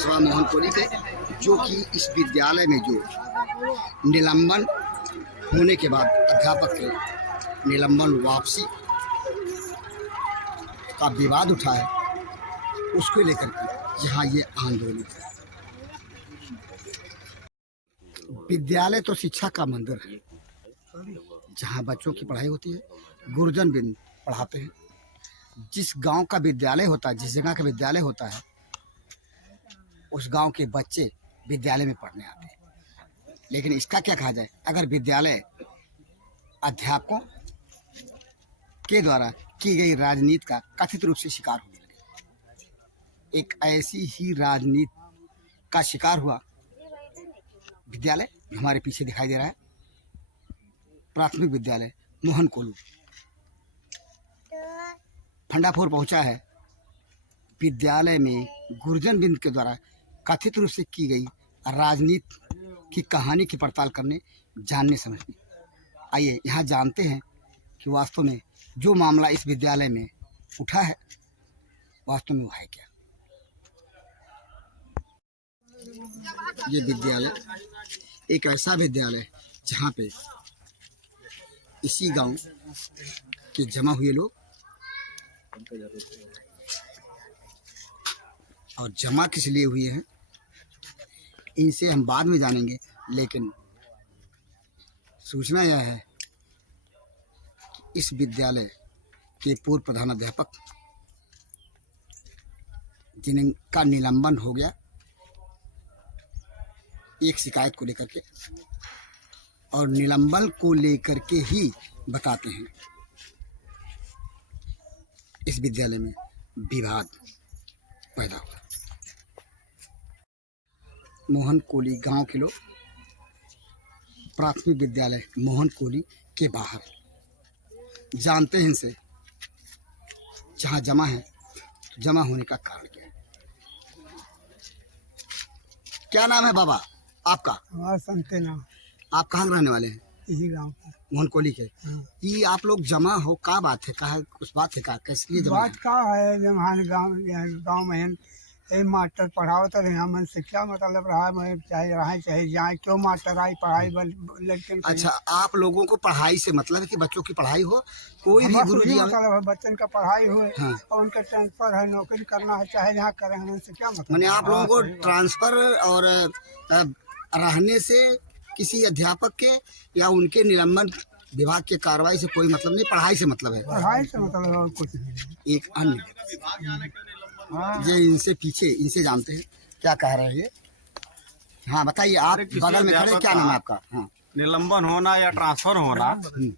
विधानसभा मोहन कोली के, जो कि इस विद्यालय में जो निलंबन होने के बाद अध्यापक के निलंबन वापसी का विवाद उठा है, उसको लेकर के यहाँ ये आंदोलन है। विद्यालय तो शिक्षा का मंदिर है, जहाँ बच्चों की पढ़ाई होती है, गुरुजन बिन पढ़ाते हैं। जिस गांव का विद्यालय होता है, जिस जगह का विद्यालय होता है, उस गांव के बच्चे विद्यालय में पढ़ने आते हैं। लेकिन इसका क्या कहा जाए, अगर विद्यालय अध्यापकों के द्वारा की गई राजनीति का कथित रूप से शिकार होने लगे, एक ऐसी ही राजनीति का शिकार हुआ विद्यालय हमारे पीछे दिखाई दे रहा है, प्राथमिक विद्यालय मोहन कोलू फंडाफोर पहुंचा है। विद्यालय में गुरुजन बिंद के द्वारा कथित रूप से की गई राजनीति की कहानी की पड़ताल करने, जानने समझने। आइए यहाँ जानते हैं कि वास्तव में जो मामला इस विद्यालय में उठा है, वास्तव में वो है क्या। ये विद्यालय एक ऐसा विद्यालय जहाँ पे इसी गांव के जमा हुए लोग, और जमा किस लिए हुए हैं इनसे हम बाद में जानेंगे। लेकिन सूचना यह है कि इस विद्यालय के पूर्व प्रधानाध्यापक जिनका निलंबन हो गया एक शिकायत को लेकर के, और निलंबन को लेकर के ही बताते हैं इस विद्यालय में विवाद पैदा हुआ। मोहन कोली गांव के लोग प्राथमिक विद्यालय मोहन कोली के बाहर जानते हैं इनसे, जहां जमा है, जमा होने का कारण क्या है। क्या नाम है बाबा आपका? संते नाम। आप कहाँ के रहने वाले हैं? यही गांव का। मोहन कोली के। हाँ। ये आप लोग जमा हो, का बात है, कहा कुछ बात है, का कैसे लिए जमा बात का है जब हमारे गाँव में मास्टर पढ़ाओ तो हमन से क्या मतलब रहा, मैं चाहे रहे चाहे जाए, क्यों मास्टर आई पढ़ाई लड़के। अच्छा, आप लोगों को पढ़ाई से मतलब है कि बच्चों की पढ़ाई हो, कोई भी गुरुजी मतलब है बच्चन का पढ़ाई हो। हाँ। और उनका ट्रांसफर है, नौकरी करना है, चाहे जहाँ करें, हमसे क्या मतलब। मैंने आप लोगों को ट्रांसफर और रहने से किसी अध्यापक के या उनके निलंबन विभाग के कार्रवाई से कोई मतलब नहीं, पढ़ाई से मतलब है। पढ़ाई से मतलब और कुछ नहीं। एक अन्य ये इनसे पीछे, इनसे जानते हैं क्या कह रहे हैं ये। हाँ बताइए, आप बगल में खड़े, क्या नाम है आपका? हाँ। निलंबन होना या ट्रांसफर होना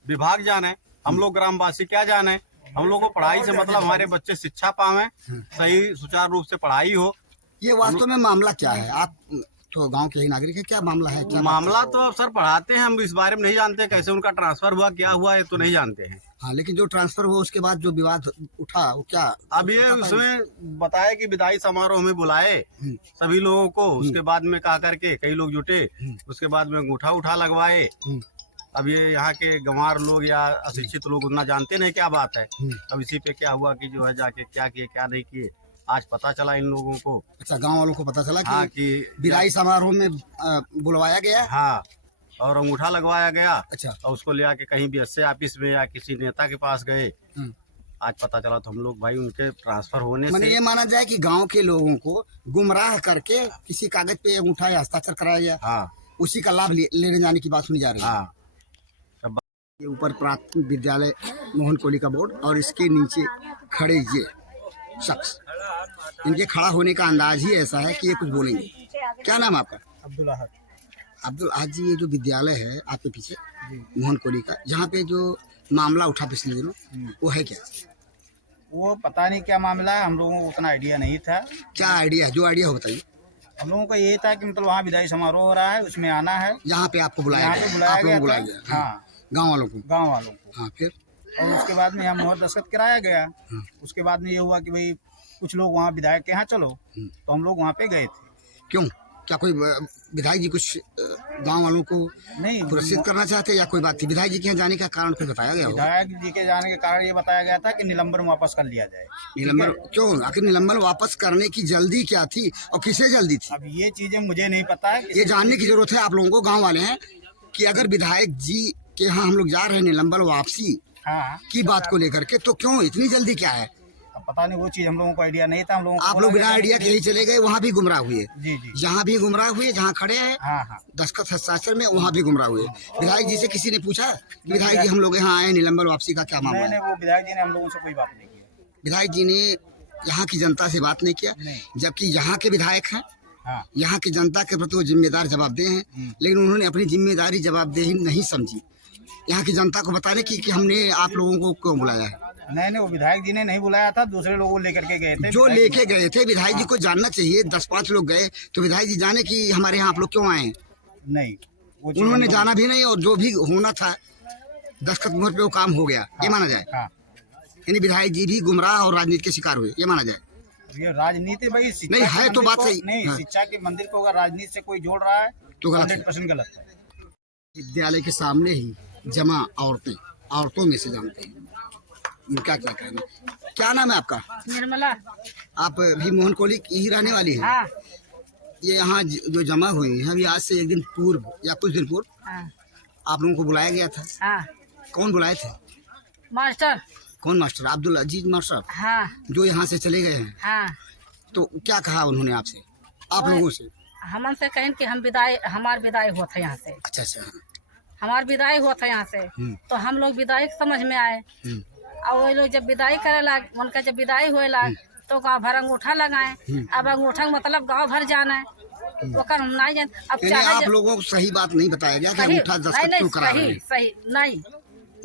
विभाग जाने, हम लोग ग्रामवासी क्या जाने। हम लोग को पढ़ाई से मतलब हमारे बच्चे शिक्षा पावे, सही सुचारू रूप से पढ़ाई हो। ये वास्तव में मामला क्या है? आप तो गांव के ही नागरिक है, क्या मामला है? क्या मामला तो सर पढ़ाते हैं, हम इस बारे में नहीं जानते कैसे उनका ट्रांसफर हुआ, क्या हुआ, ये तो नहीं जानते हैं। हाँ, लेकिन जो ट्रांसफर हुआ उसके बाद जो विवाद उठा वो क्या? अब ये उसमें बताया कि विदाई समारोह में बुलाए सभी लोगों को, उसके बाद में कहा करके कई लोग जुटे, उसके बाद में अंगूठा उठा लगवाए। अब ये यहाँ के गंवार लोग या अशिक्षित लोग उतना जानते नहीं क्या बात है। अब इसी पे क्या हुआ कि जो है जाके क्या किए क्या नहीं किए, आज पता चला इन लोगों को। अच्छा, गांव वालों को पता चला हाँ, कि विदाई समारोह में बुलवाया गया। हाँ, और अंगूठा लगवाया गया। अच्छा। और उसको ले आके कहीं बीएसए ऑफिस में या किसी नेता के पास गए। आज पता चला तो हम लोग भाई उनके ट्रांसफर होने से ये माना जाए कि गांव के लोगों को गुमराह करके किसी कागज पे अंगूठा या हस्ताक्षर कराया गया। हाँ, उसी का लाभ लेने जाने की बात सुनी जा रही है। हाँ। ये ऊपर प्राथमिक विद्यालय मोहन कोली का बोर्ड, और इसके नीचे खड़े ये शख्स, इनके खड़ा होने का अंदाज ही ऐसा है कि ये कुछ बोलेंगे। क्या नाम है आपका? अब्दुल अहद। अब्दुल अहद जी, ये जो विद्यालय है आपके पीछे मोहन कोली का, जहाँ पे जो मामला उठा पिछले दिनों, वो है क्या? वो पता नहीं क्या मामला है, हम लोगों को उतना आइडिया नहीं था। क्या आइडिया है? जो आइडिया हो बताइए। हम लोगों को यही था कि मतलब वहाँ विदाई समारोह हो रहा है, उसमें आना है। यहाँ पे आपको बुलाया यहाँ पे बुलाया गया, बुलाया गया। हाँ, गाँव वालों को। गाँव वालों को। हाँ, फिर और उसके बाद में यहाँ मोहर दस्तखत कराया गया। उसके बाद में ये हुआ कि भाई कुछ लोग वहाँ विधायक के यहाँ चलो, तो हम लोग वहाँ पे गए थे। क्यों? क्या कोई विधायक जी कुछ गांव वालों को नहीं, पुरस्कृत करना चाहते हैं या कोई बात थी? विधायक जी के यहाँ जाने का कारण कोई बताया गया होगा? विधायक जी के जाने के कारण ये बताया गया था कि निलंबन वापस कर लिया जाए। निलंबन क्यों? आखिर निलंबन वापस करने की जल्दी क्या थी और किसे जल्दी थी? अब ये चीजें मुझे नहीं पता है। ये जानने की जरूरत है आप लोगों को, गांव वाले हैं, कि अगर विधायक जी के यहाँ हम लोग जा रहे हैं निलंबन वापसी हाँ, की बात को लेकर के, तो क्यों इतनी जल्दी क्या है? अब पता नहीं, वो चीज हम लोगों को आइडिया नहीं था। हम लोगों को आप बोला लोग बिना गया आइडिया के यही चले गए, वहाँ भी गुमराह हुए, जी जी, जहाँ भी गुमराह हुए, जहाँ खड़े हैं हाँ हाँ, दस्तखत हस्ताक्षर में, वहाँ भी गुमराह हुए। विधायक जी से किसी ने पूछा कि विधायक जी हम लोग यहाँ आए निलंबन वापसी का क्या मामला नहीं है? नहीं, वो विधायक जी ने हम लोगों से कोई बात नहीं की। विधायक जी ने यहाँ की जनता से बात नहीं किया, नहीं। जबकि यहाँ के विधायक हैं, हाँ, यहाँ की जनता के प्रति वो जिम्मेदार जवाबदेह हैं, लेकिन उन्होंने अपनी जिम्मेदारी जवाबदेही नहीं समझी यहाँ की जनता को बताने की कि हमने आप लोगों को क्यों बुलाया है। नहीं नहीं, वो विधायक जी ने नहीं बुलाया था, दूसरे लोगों को लेकर के गए थे। जो विधायक लेके गए थे विधायक जी को जानना चाहिए, 10-5 लोग गए तो विधायक जी जाने कि हमारे यहाँ आप लोग क्यों आए हैं। जी- नहीं, वो चीज उन्होंने हम लोग- जाना भी नहीं और जो भी होना था दस्तखत मोहर पे वो काम हो गया, ये माना जाए। हाँ, यानी विधायक जी भी गुमराह और राजनीति के शिकार हुए, ये माना जाए। ये राजनीति भाई शिक्षा नहीं, के है तो मंदिर बात को- सही। नहीं, हाँ। शिक्षा के मंदिर को अगर राजनीति से कोई जोड़ रहा है तो गलत है। 100% गलत है। विद्यालय के सामने ही जमा औरतों में से जानते हैं इनका क्या कहना है। क्या नाम है आपका? निर्मला। आप भी मोहन कोली की ही रहने वाली है? हाँ ये यहाँ जो जमा हुई है, अभी आज से एक दिन पूर्व या कुछ दिन पूर्व हाँ आप लोगों को बुलाया गया था। हाँ, कौन बुलाए थे? मास्टर। कौन मास्टर? अब्दुल अजीज मास्टर, हाँ जो यहाँ से चले गए हैं। हाँ, तो क्या कहा उन्होंने आपसे, आप लोगों से? हमन से कहें कि हमार विदाई हुआ था यहाँ से, अच्छा अच्छा। हमार विदाई हुआ था यहाँ से, तो हम लोग विदाई के समझ में आए। और वो लोग जब विदाई करे लाग, उनका जब विदाई हुए लाग, तो गाँव भर अंगूठा लगाए। अब अंगूठा का मतलब गाँव भर जाना है, ओकर हम नहीं जान। अब यानी चाहे आप लोगों को सही बात नहीं बताया गया कि सही- अंगूठा नहीं दस्तखत नहीं, क्यों करा रहे सही हैं? सही नहीं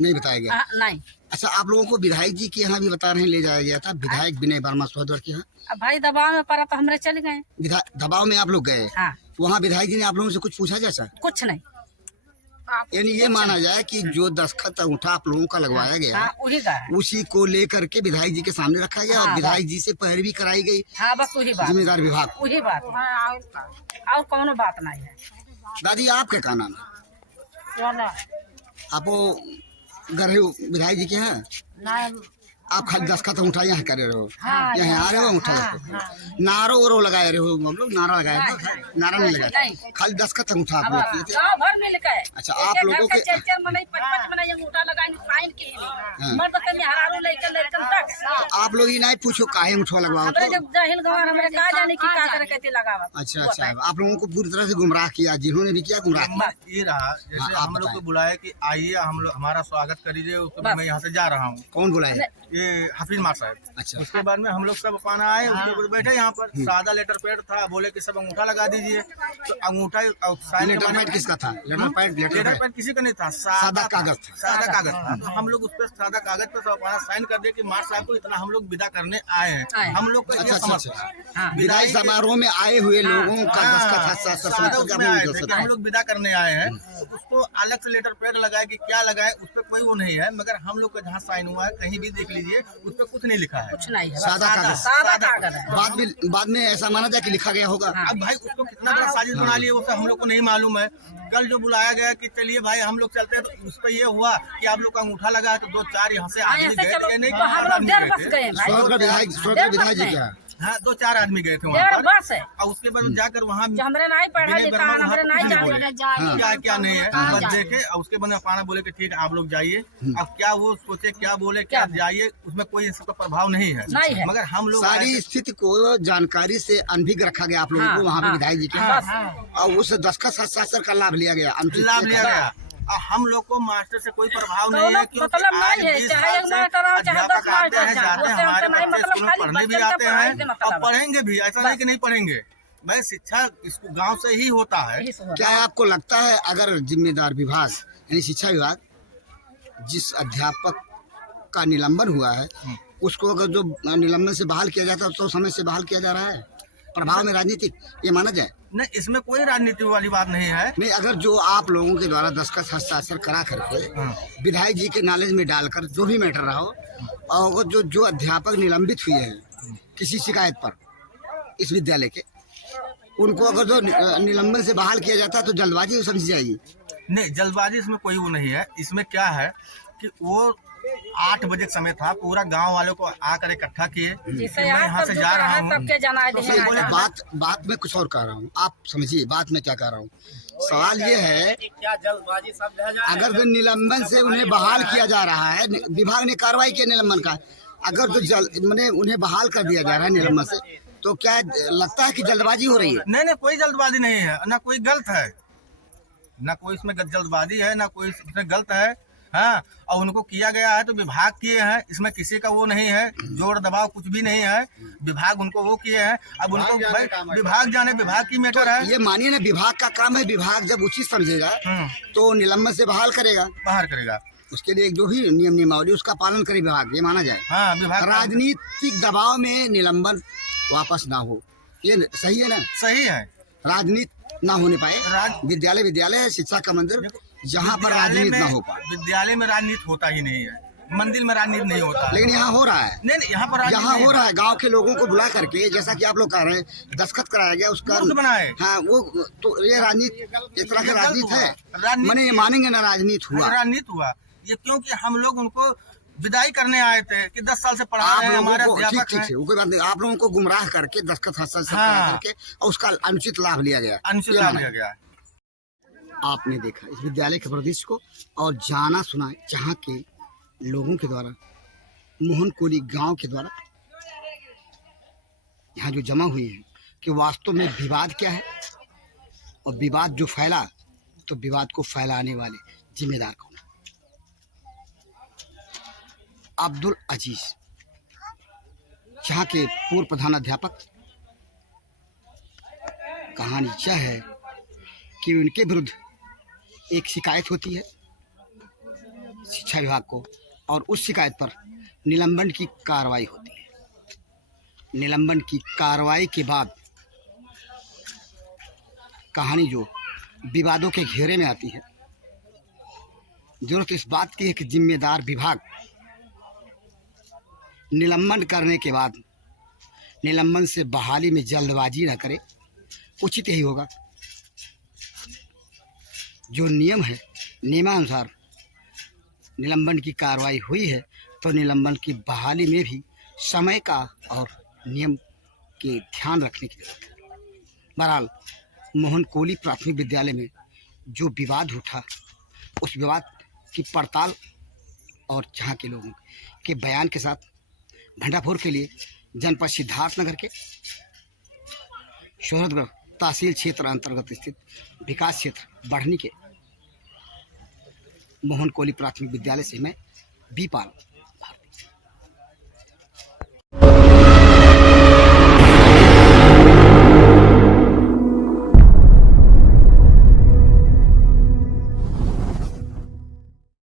नहीं बताया गया। नहीं। अच्छा, आप लोगों को विधायक जी के यहाँ भी बता रहे हैं ले जाया गया था, विधायक विनय वर्मा सोहदर के यहाँ। अब भाई दबाव में पड़ा तो हमरे चले गए। दबाव में आप लोग गए, हाँ, वहाँ विधायक जी ने आप लोगों से कुछ पूछा जैसा? कुछ नहीं। यानी ये माना जाए कि जो दस्तखत अंगूठा आप लोगों का लगवाया गया हाँ, वही का है। उसी को लेकर के विधायक जी के सामने रखा गया और हाँ, विधायक जी से पैरवी कराई गई हाँ, बस वही बात, जिम्मेदार विभाग को। वही बात है। और कौनो बात नहीं है। दादी, आपका क्या नाम है? आप वो गए विधायक जी के यहाँ, आप खाली दस्तखत अंगूठा यहाँ कर रहे हो, हाँ, यहाँ आ रहे हो अंगूठा नारो वरो लगाए रहे हो? हम लोग नारा लगाए हो? नारा नहीं लगाए, खाली दस्तखत अंगूठा आप लोग किए थे। गाँव भर मिल गए। अच्छा, आप लोगों के 4 मनाई 5 मनाई अंगूठा लगाएंगे, साइन की मर्द से मेहरारू लेकर लेकर तक। आप लोग ही नहीं पूछो काहे अंगूठा लगवाओ हमरे तो? जब जाहिल गवार हमरे कहा जाने की का करे कहते लगावा। अच्छा अच्छा, आप लोगों को पूरी तरह से गुमराह किया, जिन्होंने भी किया गुमराह किया। ये रहा जैसे हाँ, आप हम लोग बताएं। को बुलाया कि आइए हम लोग हमारा स्वागत करिए, उसके बाद मैं यहाँ से जा रहा हूँ। कौन बुलाया? ये हफीज मार साहब। अच्छा, उसके बाद में हम लोग सब अपना आए, उसके ऊपर बैठे यहाँ पर, सादा लेटर पैड था, बोले कि सब अंगूठा लगा दीजिए। तो अंगूठा साइन लेटर पैड किसका था? लेटर पैड लेटर पैड किसी का नहीं था, सादा कागज था। सादा कागज था। तो हम लोग उस पर सादा कागज पे सब अपना साइन कर दे कि मार साहब को इतना हम लोग विदा करने आए हैं। हम लोग का अच्छा ये अच्छा समझ अच्छा, विदाई समारोह में आए हुए लोगों का दस्तखत हस्ताक्षर सादा समझ उसमें आए थे करके कि हम लोग विदा करने आए हैं। तो उसको अलग से लेटर पैड लगाए कि क्या लगाए, उस पर कोई वो नहीं है। मगर हम लोग का जहाँ साइन हुआ है कहीं भी देख लीजिए, उस पर कुछ नहीं लिखा है। कुछ नहीं है, सादा कागज। सादा कागज है। बाद में ऐसा माना जाए कि लिखा गया होगा। अब भाई उसको कितना बड़ा साजिश बना लिए वो सब हम लोग को नहीं मालूम है। कल जो बुलाया गया कि चलिए भाई हम लोग चलते हैं, तो उस पर ये हुआ कि आप लोग का अंगूठा लगा है, तो 2-4 यहाँ से आदमी ऐसे गए चलो, थे, नहीं तो हम लोग आदमी डेढ़ गए बस थे। गए भाई। स्वतंत्र विधायक जी क्या? हाँ, 2-4 आदमी गए थे वहाँ डेढ़ पर। बस है और उसके बाद जाकर वहाँ जो हमरे नहीं पढ़ा विनय लिखा, वर्मा हमरे वहाँ नहीं कुछ नहीं जाने बोले। क्या क्या नहीं है, हाँ, बस जाए। देखे और उसके बाद पाना बोले कि ठीक है आप लोग जाइए। अब क्या वो सोचे क्या बोले क्या जाइए, उसमें कोई इन सबका प्रभाव नहीं है। नहीं है। मगर हम लोग सारी स्थिति को जानकारी से अनभिज्ञ रखा गया आप लोगों हाँ, को वहाँ पे हाँ, विधायक जी के बस। यहाँ, और उस दस्तखत हस्ताक्षर का लाभ लिया गया। लाभ लिया गया। और हम लोग को मास्टर से कोई प्रभाव नहीं है, मतलब क्योंकि नहीं आज है, 20 चाहे साल एक से मास्टर आओ, चाहे 10 अध्यापक आते मास्टर हैं, जाओ, जाते हैं, उससे हमारे हमसे नहीं बच्चे मतलब, स्कूल में खाली पढ़ने भी बच्चे का आते पढ़ाई हैं से और मतलब है। पढ़ेंगे भी, ऐसा नहीं कि नहीं पढ़ेंगे। भाई शिक्षा इसको गांव से ही होता है। यही सब है। क्या आपको लगता है अगर जिम्मेदार विभाग यानी शिक्षा विभाग जिस अध्यापक का निलंबन हुआ है उसको अगर जो निलंबन से बहाल किया जाता है तो समय से बहाल किया जा रहा है, प्रभाव में राजनीतिक ये माना जाए? नहीं, इसमें कोई राजनीति वाली बात नहीं है। नहीं, अगर जो आप लोगों के द्वारा दस्तखत हस्ताक्षर करा करके विधायक जी के नॉलेज में डालकर जो भी मैटर रहा हो, और जो अध्यापक निलंबित हुए हैं किसी शिकायत पर इस विद्यालय के, उनको अगर जो निलंबन से बहाल किया जाता है तो जल्दबाजी समझी जाएगी। नहीं, जल्दबाजी इसमें कोई वो नहीं है। इसमें क्या है कि वो 8 बजे का समय था, पूरा गांव वालों को आकर इकट्ठा किए कि जिससे मैं यहाँ से जा रहा हूँ। सबके जनाए नहीं, बोले बात में कुछ और कह रहा हूँ, आप समझिए बात में क्या कह रहा हूँ। सवाल ये है क्या जल्दबाजी सब अगर जो निलंबन से उन्हें बहाल किया जा रहा है, विभाग ने कार्रवाई की निलंबन का, अगर जो मैंने उन्हें बहाल कर दिया जा रहा है निलंबन से, तो क्या लगता है कि जल्दबाजी हो रही है? नहीं, कोई जल्दबाजी नहीं है, ना कोई गलत है, ना कोई इसमें जल्दबाजी है, ना कोई इसमें गलत है। हाँ, और उनको किया गया है तो विभाग किए हैं, इसमें किसी का वो नहीं है, जोर दबाव कुछ भी नहीं है। विभाग उनको वो किए हैं, अब उनको विभाग जाने, विभाग की मैटर है। ये मानिए ना, विभाग का काम है, विभाग जब उचित समझेगा तो निलंबन से बहाल करेगा, बाहर करेगा। उसके लिए जो भी नियम नियमावली उसका पालन करे विभाग, ये माना जाए। हाँ, विभाग राजनीतिक दबाव में निलंबन वापस ना हो, ये सही है ना? सही है, राजनीति ना होने पाए। विद्यालय है, शिक्षा का मंदिर, जहाँ पर राजनीति ना हो पाए। विद्यालय में राजनीति होता ही नहीं है, मंदिर में राजनीति नहीं होता, लेकिन यहाँ हो रहा है। नहीं, यहाँ पर यहाँ हो रहा है। गांव के लोगों को बुला करके, जैसा कि आप लोग कह रहे हैं, दस्तखत कराया गया उसका बनाए। हाँ, वो तो ये राजनीति एक तरह का राजनीति है। राजनीति मैंने ये मानेंगे ना, राजनीति हुआ, राजनीति हुआ। ये क्योंकि हम लोग उनको विदाई करने आए थे कि 10 साल से पढ़ा आप रहे हैं, लोगों हमारे को अध्यापक हैं। ठीक कोई बात नहीं, आप लोगों को गुमराह करके दस्तखत हस्ताक्षर करा करके और उसका अनुचित लाभ लिया गया, अनुचित ये लाभ माना। लिया गया है। आपने देखा इस विद्यालय के परिदृश्य को और जाना सुना जहाँ के लोगों के द्वारा, मोहन कोली गांव के द्वारा यहाँ जो जमा हुए हैं कि वास्तव में विवाद क्या है, और विवाद जो फैला तो विवाद को फैलाने वाले जिम्मेदार कौन? अब्दुल अजीज, यहाँ के पूर्व प्रधानाध्यापक। कहानी यह है कि उनके विरुद्ध एक शिकायत होती है शिक्षा विभाग को, और उस शिकायत पर निलंबन की कार्रवाई होती है। निलंबन की कार्रवाई के बाद कहानी जो विवादों के घेरे में आती है, जरूरत इस बात की है कि जिम्मेदार विभाग निलंबन करने के बाद निलंबन से बहाली में जल्दबाजी न करे, उचित यही होगा। जो नियम है, नियमानुसार निलंबन की कार्रवाई हुई है तो निलंबन की बहाली में भी समय का और नियम के ध्यान रखने की जरूरत है। बहरहाल मोहन कोली प्राथमिक विद्यालय में जो विवाद उठा, उस विवाद की पड़ताल और जहाँ के लोगों के बयान के साथ भंडारपुर के लिए जनपद सिद्धार्थनगर के शोहरतगढ़ तहसील क्षेत्र अंतर्गत स्थित विकास क्षेत्र बढ़नी के मोहन कोली प्राथमिक विद्यालय से मैं बी पाल